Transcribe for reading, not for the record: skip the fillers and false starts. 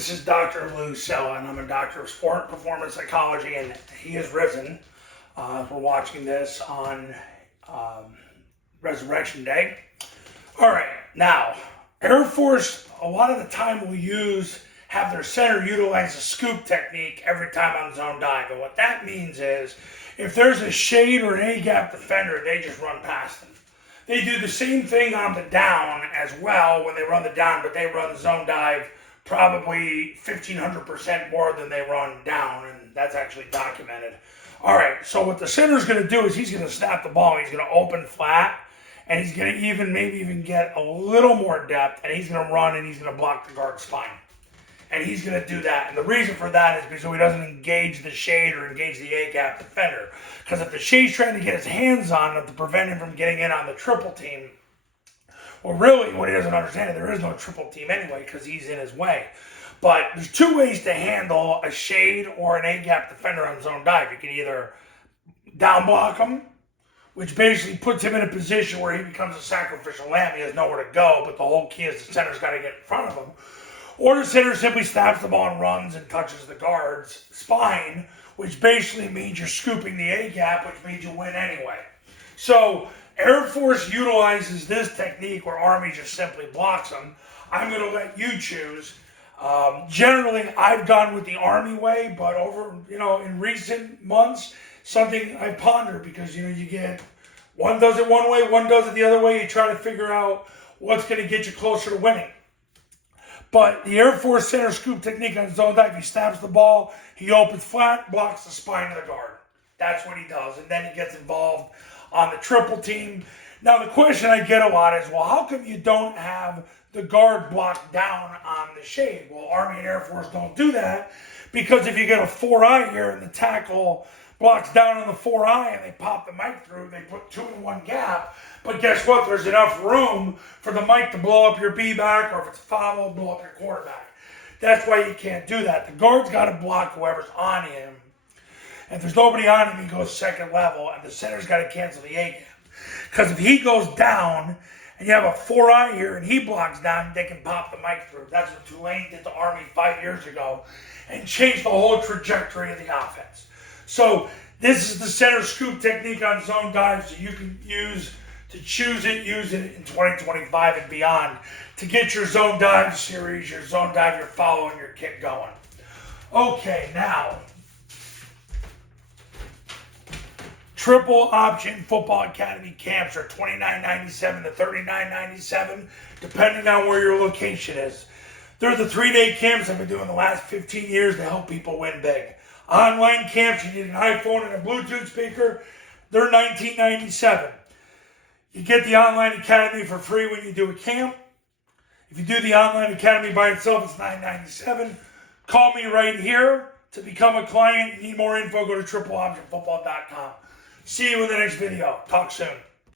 This is Dr. Lou Sella, and I'm a doctor of sport and performance psychology, and he has risen. We're watching this on Resurrection Day. All right, now, Air Force, a lot of the time will have their center utilize a scoop technique every time on zone dive. And what that means is, if there's a shade or an A-gap defender, they just run past them. They do the same thing on the down as well when they run the down, but they run zone dive probably 1,500% more than they run down, and that's actually documented. All right, so what the center's going to do is he's going to snap the ball. He's going to open flat, and he's going to maybe even get a little more depth, and he's going to run, and he's going to block the guard's spine. And he's going to do that. And the reason for that is because he doesn't engage the shade or engage the A-gap defender. Because if the shade's trying to get his hands on it to prevent him from getting in on the triple team, well, really, what he doesn't understand is there is no triple team anyway because he's in his way. But there's two ways to handle a shade or an A-gap defender on zone dive. You can either down block him, which basically puts him in a position where he becomes a sacrificial lamb. He has nowhere to go, but the whole key is the center's got to get in front of him. Or the center simply snaps the ball and runs and touches the guard's spine, which basically means you're scooping the A-gap, which means you win anyway. So Air Force utilizes this technique where Army just simply blocks them. I'm going to let you choose. Generally, I've gone with the Army way, but in recent months, something I ponder because, you get one does it one way, one does it the other way. You try to figure out what's going to get you closer to winning. But the Air Force center scoop technique on zone dive, he snaps the ball, he opens flat, blocks the spine of the guard. That's what he does. And then he gets involved on the triple team. Now, the question I get a lot is, well, how come you don't have the guard block down on the shade? Well, Army and Air Force don't do that because if you get a 4-eye here and the tackle blocks down on the 4-eye and they pop the mic through, they put 2 in 1 gap. But guess what? There's enough room for the mic to blow up your B-back, or if it's a foul, blow up your quarterback. That's why you can't do that. The guard's got to block whoever's on him. And if there's nobody on him, he goes second level, and the center's got to cancel the A-gap. Because if he goes down, and you have a 4-eye here, and he blocks down, they can pop the mic through. That's what Tulane did to Army 5 years ago, and changed the whole trajectory of the offense. So this is the center scoop technique on zone dive, so you can use it in 2025 and beyond to get your zone dive series, your zone dive, your follow, and your kick going. Okay, now, triple option football academy camps are $29.97 to $39.97, depending on where your location is. They're the 3-day camps I've been doing the last 15 years to help people win big. Online camps, you need an iPhone and a Bluetooth speaker. They're $19.97. You get the online academy for free when you do a camp. If you do the online academy by itself, it's $9.97. Call me right here to become a client. You need more info, go to tripleoptionfootball.com. See you in the next video. Talk soon.